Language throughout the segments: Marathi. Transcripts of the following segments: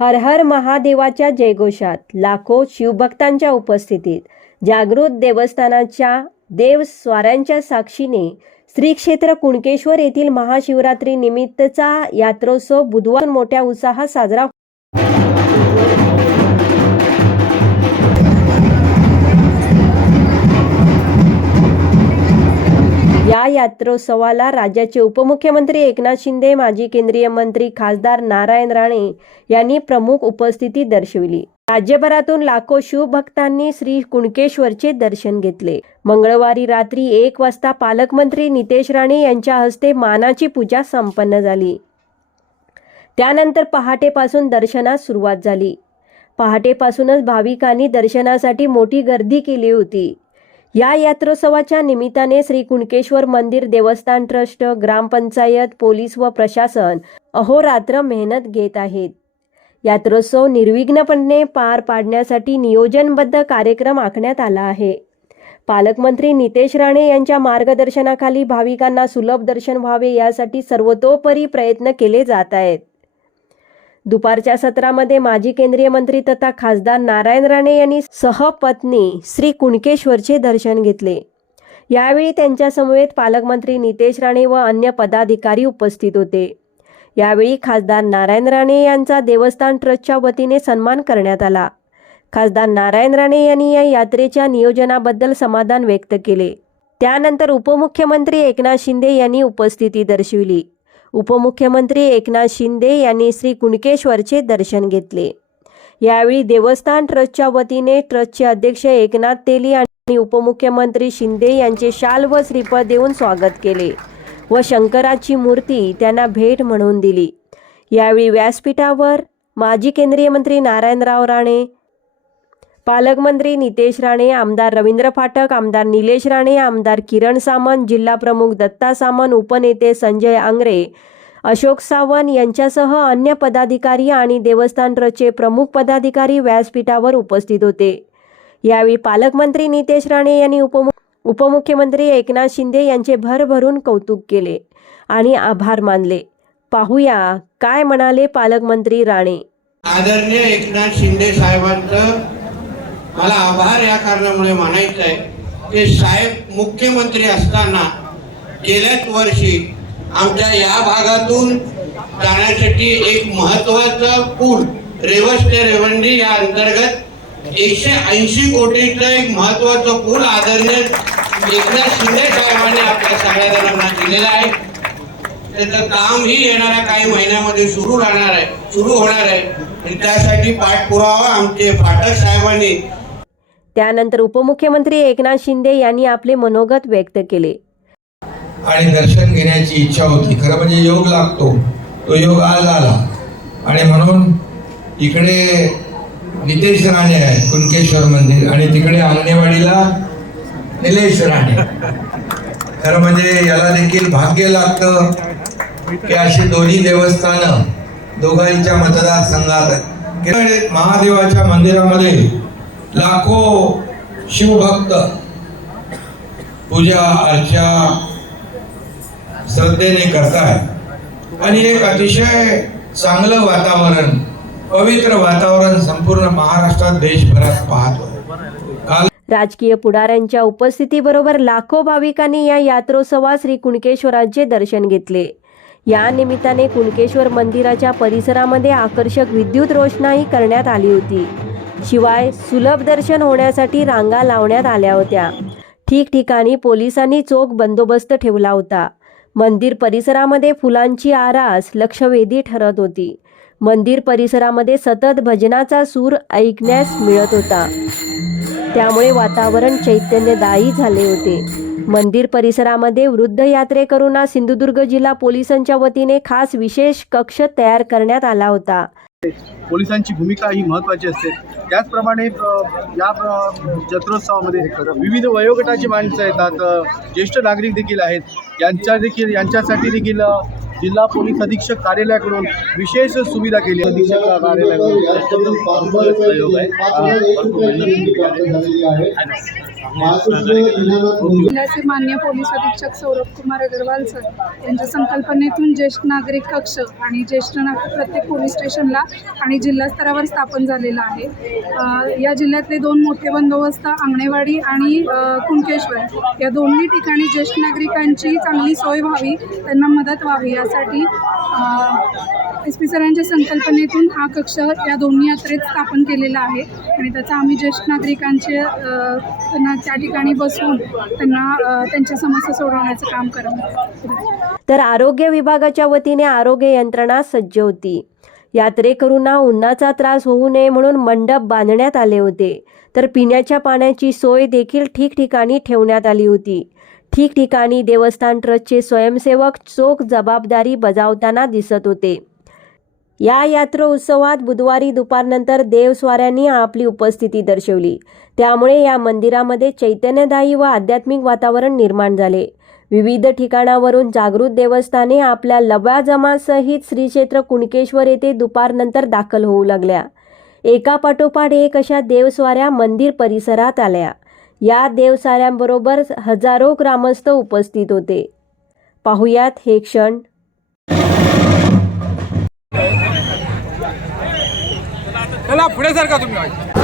हर हर महादेवाच्या जयघोषात लाखो शिवभक्तांच्या उपस्थितीत जागृत देवस्थानाच्या देव स्वाऱ्यांच्या साक्षीने श्री क्षेत्र कुणकेश्वर येथील महाशिवरात्री निमित्तचा यात्रोत्सव बुधवार मोठ्या उत्साहात साजरा यात्रोत्सवाला राज्याचे उपमुख्यमंत्री एकनाथ शिंदे माजी केंद्रीय मंत्री खासदार नारायण राणे यांनी प्रमुख उपस्थिती दर्शविली. राज्यभरातून लाखो शिवभक्तांनी श्री कुणकेश्वरचे दर्शन घेतले. मंगळवारी रात्री एक वाजता पालकमंत्री नितेश राणे यांच्या हस्ते मानाची पूजा संपन्न झाली. त्यानंतर पहाटेपासून दर्शनास सुरुवात झाली. पहाटेपासूनच भाविकांनी दर्शनासाठी मोठी गर्दी केली होती. या यात्रोत्सवाच्या निमित्ताने श्री कुणकेश्वर मंदिर देवस्थान ट्रस्ट ग्रामपंचायत पोलीस व प्रशासन अहोरात्र मेहनत घेत आहेत. यात्रोत्सव निर्विघ्नपणे पार पाडण्यासाठी नियोजनबद्ध कार्यक्रम आखण्यात आला आहे. पालकमंत्री नितेश राणे यांच्या मार्गदर्शनाखाली भाविकांना सुलभ दर्शन व्हावे यासाठी सर्वतोपरी प्रयत्न केले जात आहेत. दुपारच्या सत्रामध्ये माजी केंद्रीय मंत्री तथा खासदार नारायण राणे यांनी सहपत्नी श्री कुणकेश्वरचे दर्शन घेतले. यावेळी त्यांच्यासमवेत पालकमंत्री नितेश राणे व अन्य पदाधिकारी उपस्थित होते. यावेळी खासदार नारायण राणे यांचा देवस्थान ट्रस्टच्या वतीने सन्मान करण्यात आला. खासदार नारायण राणे यांनी या यात्रेच्या नियोजनाबद्दल समाधान व्यक्त केले. त्यानंतर उपमुख्यमंत्री एकनाथ शिंदे यांनी उपस्थिती दर्शविली. उपमुख्यमंत्री एकनाथ शिंदे यांनी श्री कुणकेश्वरचे दर्शन घेतले. यावेळी देवस्थान ट्रस्टच्या वतीने ट्रस्टचे अध्यक्ष एकनाथ तेली आणि उपमुख्यमंत्री शिंदे यांचे शाल व श्रीफळ देऊन स्वागत केले व शंकराची मूर्ती त्यांना भेट म्हणून दिली. यावेळी व्यासपीठावर माजी केंद्रीय मंत्री नारायणराव राणे पालकमंत्री नितेश राणे आमदार रवींद्र फाटक आमदार निलेश राणे आमदार किरण सामंत जिल्हा प्रमुख दत्ता सामंत उपनेते संजय आंग्रे अशोक सावंत यांच्यासह अन्य पदाधिकारी आणि देवस्थान ट्रस्टचे प्रमुख पदाधिकारी व्यासपीठावर उपस्थित होते. यावेळी पालकमंत्री नितेश राणे यांनी उपमु उपमुख्यमंत्री एकनाथ शिंदे यांचे भरभरून कौतुक केले आणि आभार मानले. पाहूया काय म्हणाले पालकमंत्री राणे. आदरणीय एकनाथ शिंदे साहेबांचं मला आभार या कारणामुळे मानायचं आहे की साहेब मुख्यमंत्री असताना गेल्याच वर्षी आमच्या या भागातून जाण्यासाठी एक महत्त्वाचा पूल रेवस ते रेवंडी या अंतर्गत एकशे ऐंशी कोटीचं एक महत्वाचं पूल आदरणीय एकनाथ शिंदे साहेबांनी आपल्या सगळ्या जणांना दिलेला आहे. त्याचं काम ही येणाऱ्या काही महिन्यामध्ये सुरू राहणार आहे सुरू होणार आहे. आणि त्यासाठी पाठपुरावा आमचे फाटक साहेबांनी त्यानंतर उपमुख्यमंत्री एकनाथ शिंदे यांनी आपले मनोगत व्यक्त केले. आणि दर्शन घेण्याची इच्छा होती. खरं म्हणजे योग लागतो. तो योग आज आला. आणि म्हणून इकडे नितेश राणे आहे कुणकेश्वर मंदिर आणि तिकडे आंगणेवाडीला निलेश राणे. खरं म्हणजे याला देखील भाग्य लागतं की अशी दोन्ही देवस्थानं दोघांच्या मतदारसंघात महादेवाच्या मंदिरामध्ये लाखो शिवभक्त पूजा अर्चा श्रद्धेने करताय. आणि एक अतिशय चांगलं वातावरण पवित्र वातावरण संपूर्ण महाराष्ट्रात देशभरात पाहतो. राजकीय पुढाऱ्यांच्या उपस्थितीबरोबर लाखो भाविकांनी या यात्रोत्सवात श्री कुणकेश्वरांचे दर्शन घेतले. या निमित्ताने कुणकेश्वर मंदिराच्या परिसरामध्ये आकर्षक विद्युत रोषणाई करण्यात आली होती. शिवाय सुलभ दर्शन होण्यासाठी रांगा लावण्यात आल्या होत्या. ठिकठिकाणी पोलिसांनी चोख बंदोबस्त ठेवला होता. मंदिर परिसरामध्ये फुलांची आरास लक्षवेधी ठरत होती. मंदिर परिसरामध्ये सतत भजनाचा सूर ऐकण्यास मिळत होता. त्यामुळे वातावरण चैतन्यदायी झाले होते. मंदिर परिसरामध्ये वृद्ध यात्रेकरूंना सिंधुदुर्ग जिल्हा पोलिसांच्या वतीने खास विशेष कक्ष तयार करण्यात आला होता. पोलिसांची भूमिका ही महत्त्वाची असते. त्याचप्रमाणे या जत्रोत्सवामध्ये विविध वयोगटाची माणसं येतात. ज्येष्ठ नागरिक देखील आहेत. यांच्या देखील यांच्यासाठी देखील जिल्हा पोलीस अधीक्षक कार्यालयाकडून विशेष सुविधा केली अधीक्षक कार्यालयाकडून जिल्ह्याचे मान्य पोलीस अधीक्षक सौरभ कुमार अग्रवाल सर यांच्या संकल्पनेतून ज्येष्ठ नागरिक कक्ष आणि ज्येष्ठ नागरिक प्रत्येक पोलीस स्टेशनला आणि जिल्हा स्तरावर स्थापन झालेला आहे. या जिल्ह्यातले दोन मोठे बंदोबस्त आंगणेवाडी आणि कुंकेश्वर कुणकेश्वर. या दोन्ही ठिकाणी ज्येष्ठ नागरिकांची चांगली सोय व्हावी त्यांना मदत व्हावी यासाठी एस पी सरांच्या संकल्पनेतून हा कक्ष या दोन्ही यात्रेत स्थापन केलेला आहे. आणि त्याचा आम्ही ज्येष्ठ नागरिकांचे त्यांना त्या ठिकाणी बसवून त्यांना त्यांच्या समस्या सोडवण्याचं काम करत तर आरोग्य विभागाच्या वतीने आरोग्य यंत्रणा सज्ज होती. यात्रेकरूंना उन्हाचा त्रास होऊ नये म्हणून मंडप बांधण्यात आले होते. तर पिण्याच्या पाण्याची सोय देखील ठिकठिकाणी ठेवण्यात आली होती. ठिकठिकाणी देवस्थान ट्रस्टचे स्वयंसेवक चोख जबाबदारी बजावताना दिसत होते. या यात्रा उत्सवात बुधवारी दुपारनंतर देवस्वाऱ्यांनी आपली उपस्थिती दर्शवली. त्यामुळे या मंदिरामध्ये चैतन्यदायी व आध्यात्मिक वातावरण निर्माण झाले. विविध ठिकाणावरून जागृत देवस्थाने आपल्या लव्या जमासहित श्री क्षेत्र कुणकेश्वर येथे दुपारनंतर दाखल होऊ लागल्या. एका पाठोपाठ एक अशा देवस्वाऱ्या मंदिर परिसरात आल्या. या देवसाऱ्यांबरोबर हजारो ग्रामस्थ उपस्थित होते. पाहुयात हे क्षण चला पुढे सारखा तुम्ही.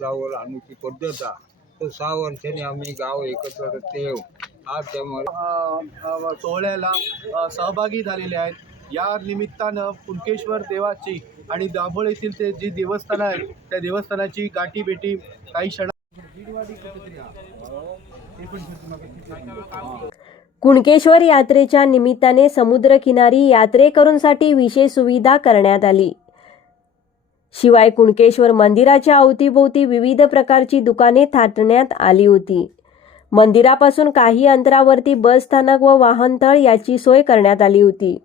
गावावर आणूची पद्धत आहे. तर सहा वर्षांनी आम्ही गाव एकत्र येऊ आज त्यामुळे सोहळ्याला सहभागी झालेले आहेत. या निमित्तानं कुणकेश्वर देवाची आणि दाभोळ येथील ते जी देवस्थानं आहेत त्या देवस्थानाची गाठी भेटी काही क्षण कुणकेश्वर यात्रेच्या निमित्ताने समुद्रकिनारी यात्रेकरूंसाठी विशेष सुविधा करण्यात आली. शिवाय कुणकेश्वर मंदिराच्या अवतीभोवती विविध प्रकारची दुकाने थाटण्यात आली होती. मंदिरापासून काही अंतरावरती बस स्थानक व वाहनतळ याची सोय करण्यात आली होती.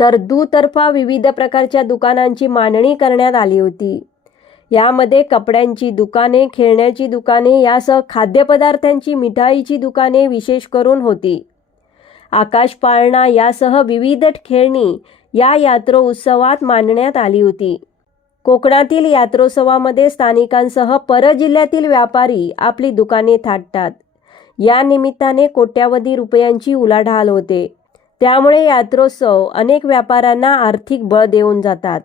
तर दुतर्फा विविध प्रकारच्या दुकानांची मांडणी करण्यात आली होती. यामध्ये कपड्यांची दुकाने खेळण्याची दुकाने यासह खाद्यपदार्थांची मिठाईची दुकाने विशेष करून होती. आकाश पाळणा यासह विविध खेळणी या यात्रोत्सवात मांडण्यात आली होती. कोकणातील यात्रोत्सवामध्ये स्थानिकांसह परजिल्ह्यातील व्यापारी आपली दुकाने थाटतात. या निमित्ताने कोट्यावधी रुपयांची उलाढाल होते. त्यामुळे यात्रोत्सव अनेक व्यापाऱ्यांना आर्थिक बळ देऊन जातात.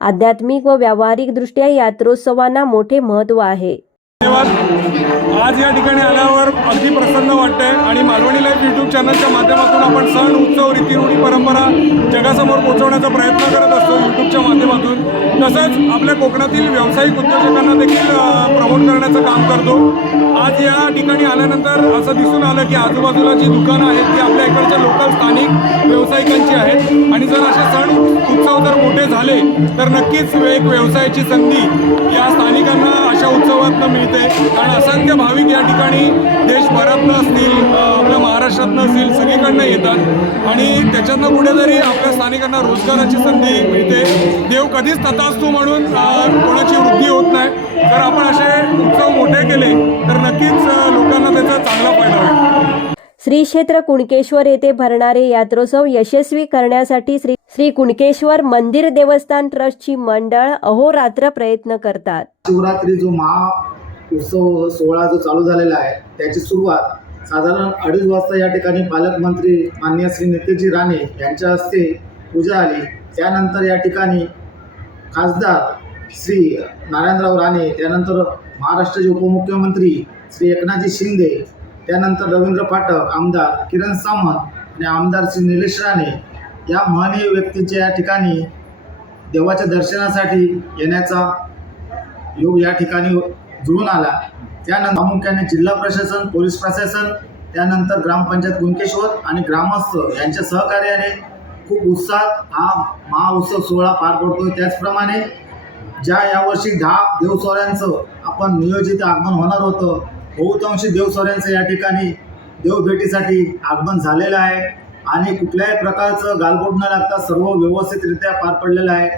आध्यात्मिक व व्यावहारिकदृष्ट्या यात्रोत्सवांना मोठे महत्त्व आहे. धन्यवाद. आज या ठिकाणी आल्यावर अगदी प्रसन्न वाटतंय. आणि मालवणी लाईव्ह यूट्यूब चॅनलच्या माध्यमातून आपण सण उत्सव रीतीरुढी परंपरा जगासमोर पोहोचवण्याचा प्रयत्न करत असतो यूट्यूबच्या माध्यमातून. तसंच आपल्या कोकणातील व्यावसायिक उद्योजकांना देखील प्रमोट करण्याचं काम करतो. आज या ठिकाणी आल्यानंतर असं दिसून आलं की आजूबाजूला जी दुकानं आहेत ती आपल्या इकडच्या लोकल स्थानिक व्यावसायिकांची आहेत. आणि जर असे सण उत्सव जर मोठे झाले तर नक्कीच एक व्यवसायाची संधी या स्थानिकांना अशा उत्सवातनं मिळते. कारण असंख्य भाविक या ठिकाणी देशभरातनं असतील आपल्या महाराष्ट्रातनं असतील सगळीकडनं येतात. आणि त्याच्यातनं कुठेतरी आपल्या स्थानिकांना रोजगाराची संधी मिळते देव कधीच तथास्तू म्हणून कोणाची वृद्धी होत नाही. जर आपण असे उत्सव मोठे केले तर नक्कीच लोकांना त्याचा चांगला फायदा होईल. श्री क्षेत्र कुणकेश्वर येथे भरणारे यात्रोत्सव यशस्वी करण्यासाठी श्री श्री कुणकेश्वर मंदिर देवस्थान ट्रस्टची मंडळ अहोरात्र प्रयत्न करतात. शिवरात्री जो महा उत्सव सोहळा जो चालू झालेला आहे त्याची सुरुवात साधारण अडीच वाजता या ठिकाणी पालकमंत्री मान्य श्री नितेजी राणे यांच्या हस्ते पूजा आली. त्यानंतर या ठिकाणी खासदार श्री नारायणराव राणे त्यानंतर महाराष्ट्राचे उपमुख्यमंत्री श्री एकनाथजी शिंदे त्यानंतर रवींद्र पाठक आमदार किरण सामंत आणि आमदार श्री निलेश राणे या महनीय व्यक्तींच्या या ठिकाणी देवाच्या दर्शनासाठी येण्याचा योग या ठिकाणी जुळून आला. त्यानंतर प्रामुख्याने जिल्हा प्रशासन पोलीस प्रशासन त्यानंतर ग्रामपंचायत कुणकेश्वर आणि ग्रामस्थ यांच्या सहकार्याने खूप उत्साहात हा महाउत्सव सोहळा पार पडतो त्याचप्रमाणे ज्या यावर्षी दहा देवस्वाऱ्यांचं आपण नियोजित आगमन होणार होतं बहुतांशी देवस्वाऱ्यांचं या ठिकाणी देवभेटीसाठी आगमन झालेलं आहे. आणि कुठल्याही प्रकारचं गालबोट न लागता सर्व व्यवस्थितरित्या पार पडलेलं आहे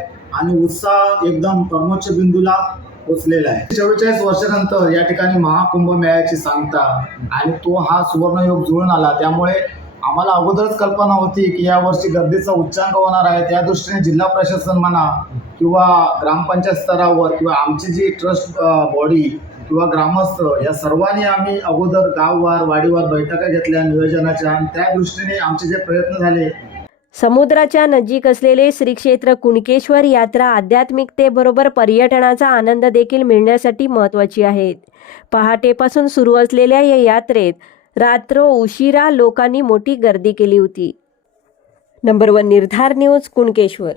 आणि उत्साह एकदम प्रमोच्च बिंदूला पोचलेला आहे. चव्वेचाळीस वर्षानंतर या ठिकाणी महाकुंभ मेळ्याची सांगता आणि तो हा सुवर्णयोग जुळून आला. त्यामुळे आम्हाला अगोदरच कल्पना होती की यावर्षी गर्दीचा उच्चांक होणार आहे. त्या दृष्टीने जिल्हा प्रशासन म्हणा किंवा ग्रामपंचायत स्तरावर किंवा आमची जी ट्रस्ट बॉडी किंवा ग्रामस्थ या सर्वांनी आम्ही अगोदर गाववार वाडीवार बैठका घेतल्या नियोजनाच्या आणि त्या दृष्टीने आमचे जे प्रयत्न झाले. समुद्राच्या नजीक असलेले श्री क्षेत्र कुणकेश्वर यात्रा आध्यात्मिकतेबरोबर पर्यटनाचा आनंद देखील मिळण्यासाठी महत्त्वाची आहेत पहाटेपासून सुरू असलेल्या या यात्रेत रात्र उशिरा लोकांनी मोठी गर्दी केली होती. नंबर वन निर्धार न्यूज कुणकेश्वर.